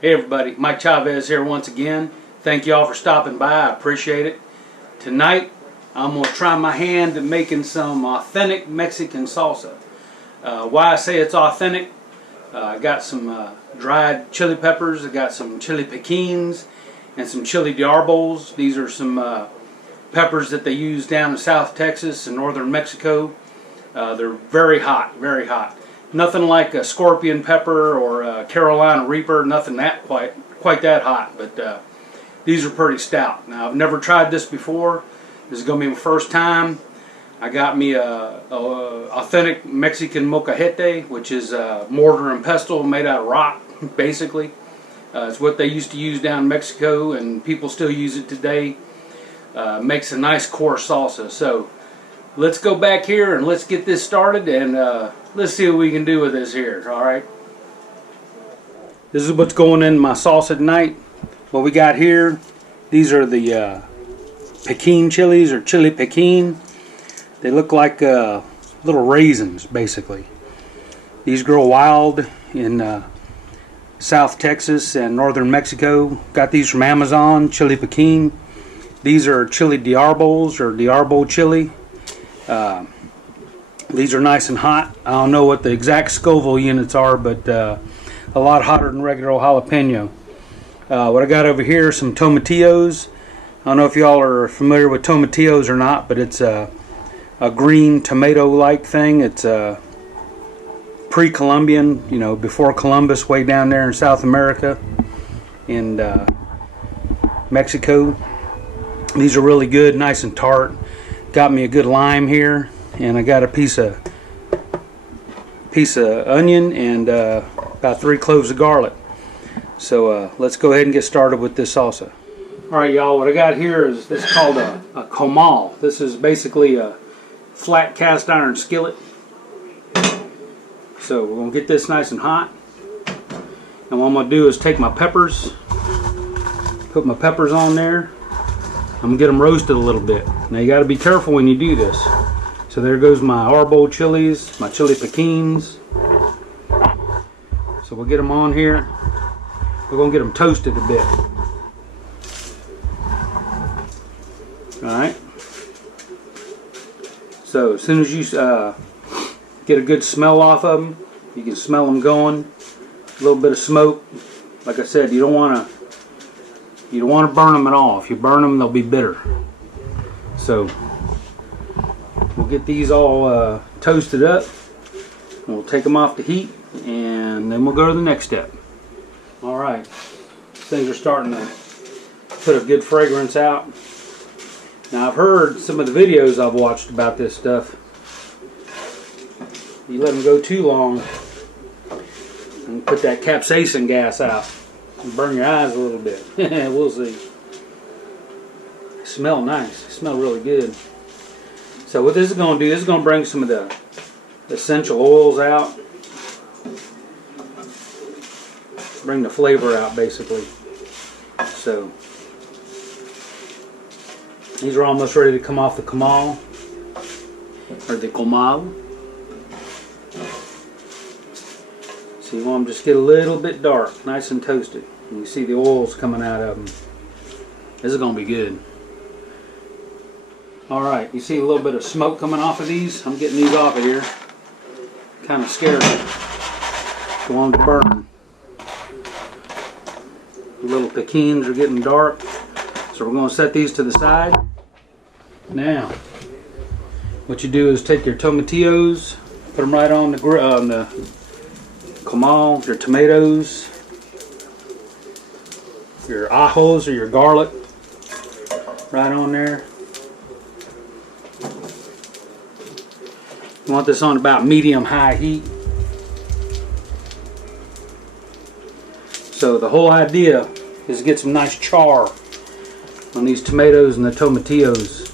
Hey everybody, Mike Chavez here once again. Thank you all for stopping by. I appreciate it. Tonight, I'm going to try my hand at making some authentic Mexican salsa. Why I say it's authentic, I got some dried chili peppers, I got some chili piquins, and some chili diarbos. These are some peppers that they use down in South Texas and northern Mexico. They're very hot, very hot. Nothing like a scorpion pepper or a Carolina Reaper, nothing that quite that hot, but these are pretty stout. Now, I've never tried this before. This is going to be my first time. I got me a authentic Mexican molcajete, which is mortar and pestle made out of rock, basically. It's what they used to use down in Mexico, and people still use it today. Makes a nice coarse salsa. So let's go back here and let's get this started, and let's see what we can do with this here. Alright, this is what's going in my salsa tonight. What we got here, these are the piquin chilies, or chili piquin. They look like little raisins, basically. These grow wild in South Texas and northern Mexico. Got these from Amazon, chili piquin. These are chili diarbos, or diarbo chili. These are nice and hot. I don't know what the exact Scoville units are, but a lot hotter than regular jalapeno. What I got over here are some tomatillos. I don't know if y'all are familiar with tomatillos or not, but it's a green tomato-like thing. It's pre-Columbian, you know, before Columbus, way down there in South America and Mexico. These are really good, nice and tart. Got me a good lime here, and I got a piece of onion and about 3 cloves of garlic. So let's go ahead and get started with this salsa. Alright y'all, what I got here is this called a comal. This is basically a flat cast iron skillet. So we're going to get this nice and hot. And what I'm going to do is take my peppers, put my peppers on there. I'm going to get them roasted a little bit. Now you got to be careful when you do this. So there goes my arbo chilies, my chili piquins. So we'll get them on here. We're going to get them toasted a bit. Alright. So as soon as you get a good smell off of them, you can smell them going. A little bit of smoke. Like I said, you don't want to burn them at all. If you burn them, they'll be bitter. So we'll get these all toasted up. And we'll take them off the heat, and then we'll go to the next step. Alright, things are starting to put a good fragrance out. Now I've heard some of the videos I've watched about this stuff. You let them go too long and put that capsaicin gas out and burn your eyes a little bit. We'll see. They smell nice. They smell really good. So what this is going to do, this is going to bring some of the essential oils out. Bring the flavor out, basically. So these are almost ready to come off the comal, or the comal. So you want them just get a little bit dark, nice and toasted. And you see the oils coming out of them. This is going to be good. Alright, you see a little bit of smoke coming off of these? I'm getting these off of here. Kind of scared. Don't want them to burn. The little piquins are getting dark. So we're going to set these to the side. Now, what you do is take your tomatillos, put them right on the comal, your tomatoes, your ajos or your garlic, right on there. You want this on about medium-high heat. So the whole idea is to get some nice char on these tomatoes and the tomatillos.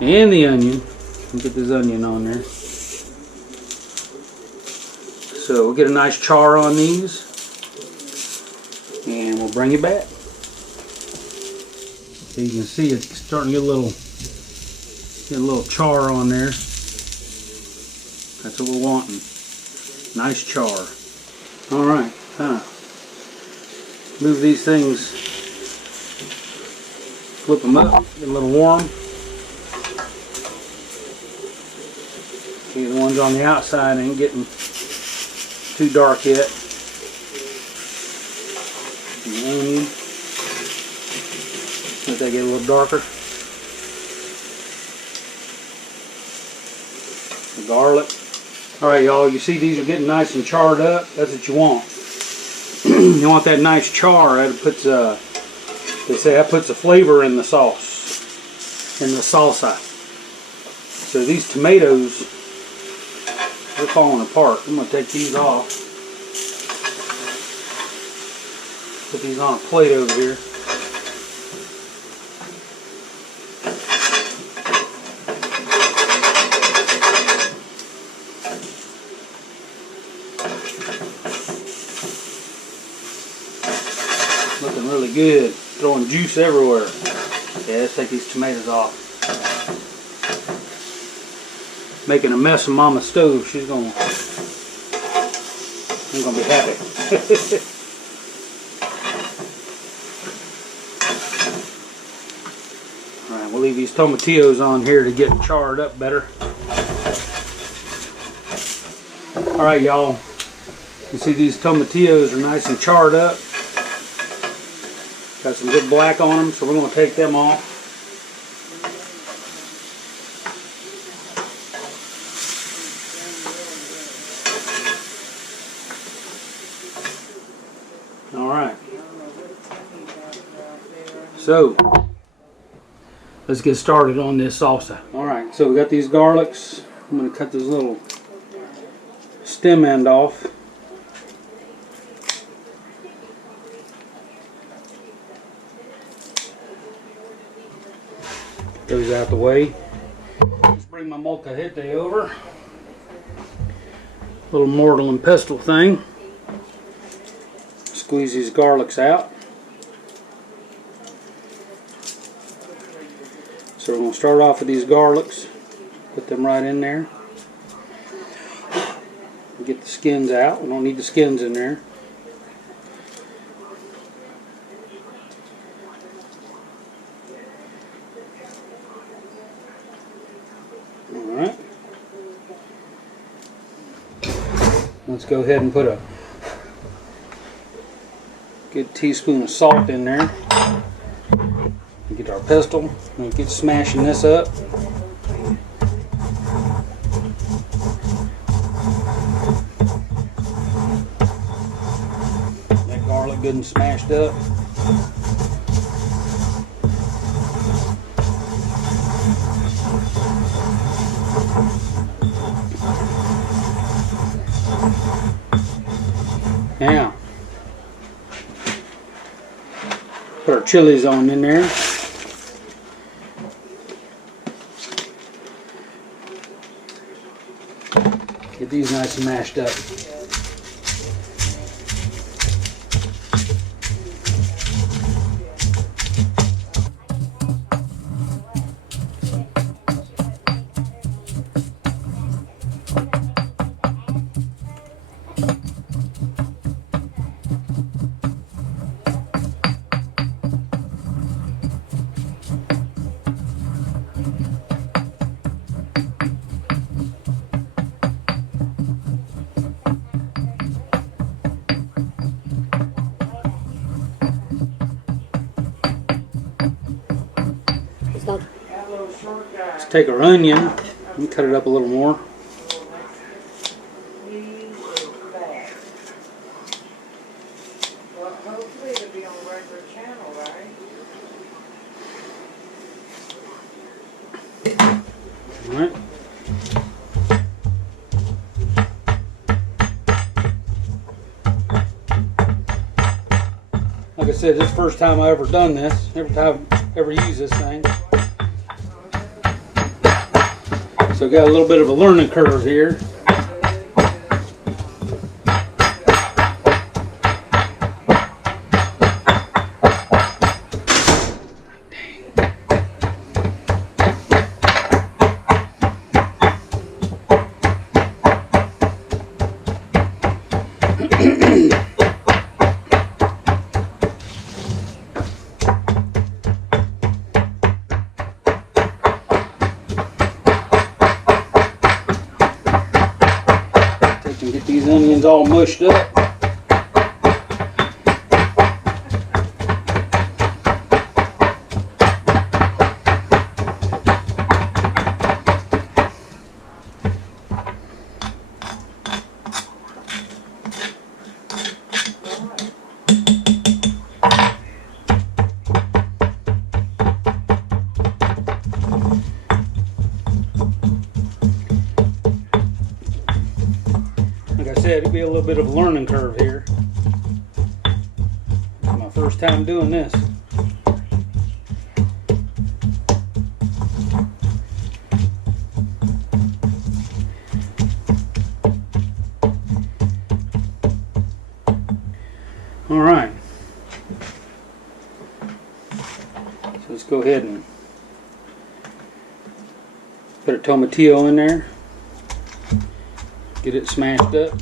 And the onion. Get this onion on there. So we'll get a nice char on these. And we'll bring it back. So you can see it's starting to get a little char on there. That's what we're wanting. Nice char. Alright. kind of move these things, flip them up, get them a little warm. See, the ones on the outside ain't getting too dark yet. The onion, let that get a little darker. The garlic. Alright y'all, you see these are getting nice and charred up. That's what you want. You want that nice char. That puts they say that puts a flavor in the sauce, in the salsa. So these tomatoes, they're falling apart. I'm going to take these off. Put these on a plate over here. Looking really good. Throwing juice everywhere. Yeah, let's take these tomatoes off. Making a mess of Mama's stove. She's gonna be happy. Alright, we'll leave these tomatillos on here to get charred up better. Alright y'all, you see these tomatillos are nice and charred up. Got some good black on them, so we're going to take them off. Alright. So, let's get started on this salsa. Alright, so we got these garlics. I'm going to cut this little stem end off. Those out the way. Let's bring my molcajete over. Little mortar and pestle thing. Squeeze these garlics out. So we're going to start off with these garlics. Put them right in there. Get the skins out. We don't need the skins in there. Alright. Let's go ahead and put a good teaspoon of salt in there. Get our pestle and get smashing this up. That garlic good and smashed up. Now, put our chilies on in there. Get these nice and mashed up. Let's take our onion and cut it up a little more. Alright. Like I said, this is the first time I ever done this. Ever used this thing. So got a little bit of a learning curve here. and get these onions all mushed up. Like I said, it'll be a little bit of a learning curve here. It's my first time doing this. All right. So let's go ahead and put a tomatillo in there. Get it smashed up.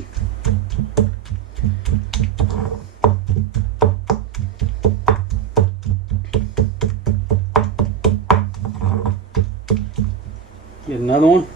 Get another one.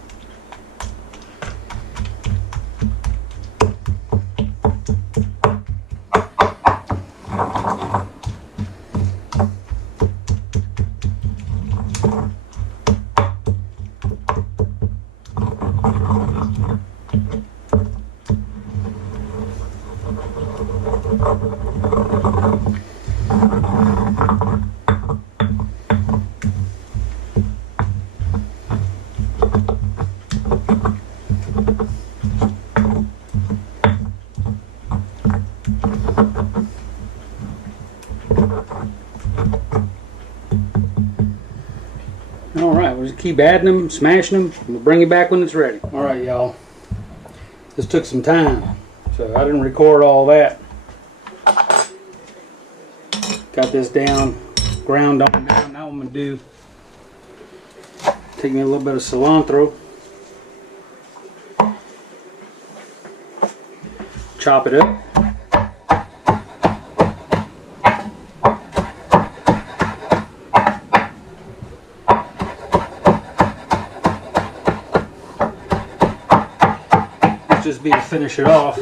Alright, we'll just keep adding them, smashing them, and we'll bring you back when it's ready. Alright, y'all. This took some time, so I didn't record all that. Got this down, ground on down. Now what I'm going to do, take me a little bit of cilantro, chop it up. Just be to finish it off.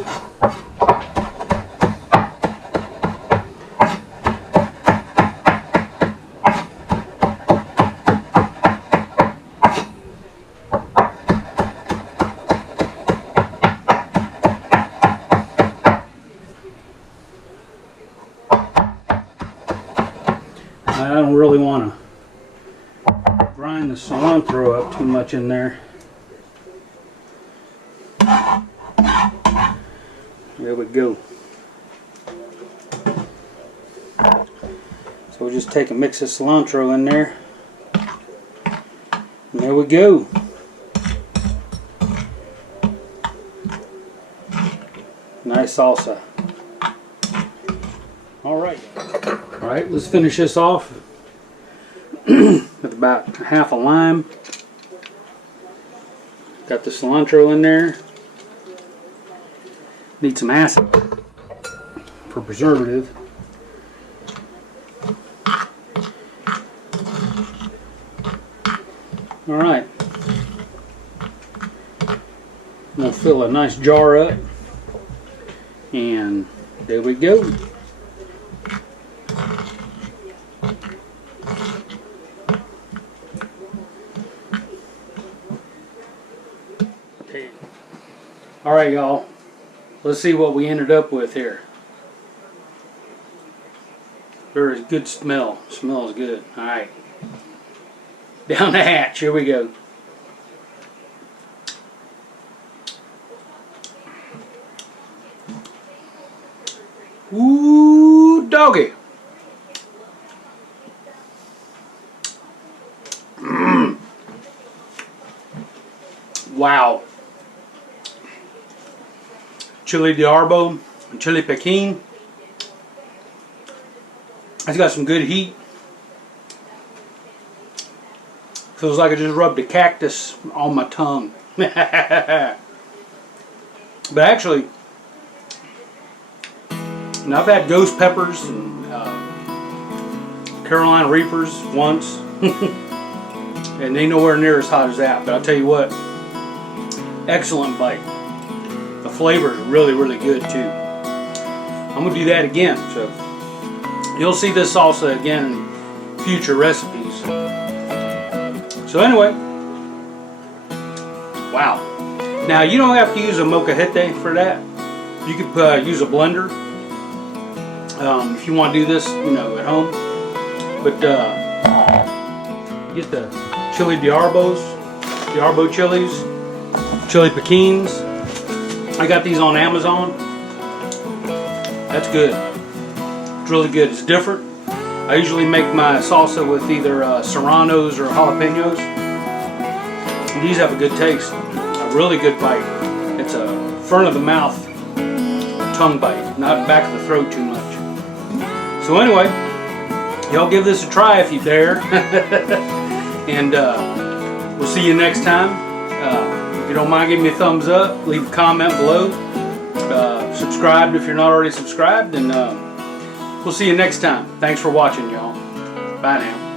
I don't really want to grind the cilantro up too much in there. There we go. So we'll just take a mix of cilantro in there. And there we go. Nice salsa. Alright. Alright, let's finish this off with about half a lime. Got the cilantro in there. Need some acid for preservative. Alright. I'm going to fill a nice jar up. And there we go. Okay. Alright, y'all. Let's see what we ended up with here. Very good smell. Smells good. Alright. Down the hatch. Here we go. Ooh, doggy. Wow. Chili de Arbo and chili Pekin. It's got some good heat. Feels like I just rubbed a cactus on my tongue. But actually, and I've had ghost peppers and Carolina Reapers once. And they nowhere near as hot as that. But I'll tell you what, excellent bite. The flavor is really, really good too. I'm gonna do that again, so you'll see this salsa again in future recipes. So anyway, wow. Now you don't have to use a molcajete for that. You could use a blender if you want to do this, you know, at home. But get the chili Diarbo chilies, chili Pequins. I got these on Amazon. That's good. It's really good. It's different. I usually make my salsa with either serranos or jalapenos. And these have a good taste. A really good bite. It's a front of the mouth tongue bite, not back of the throat too much. So anyway, y'all give this a try if you dare. And we'll see you next time. If you don't mind giving me a thumbs up, leave a comment below. Subscribe if you're not already subscribed, and we'll see you next time. Thanks for watching, y'all. Bye now.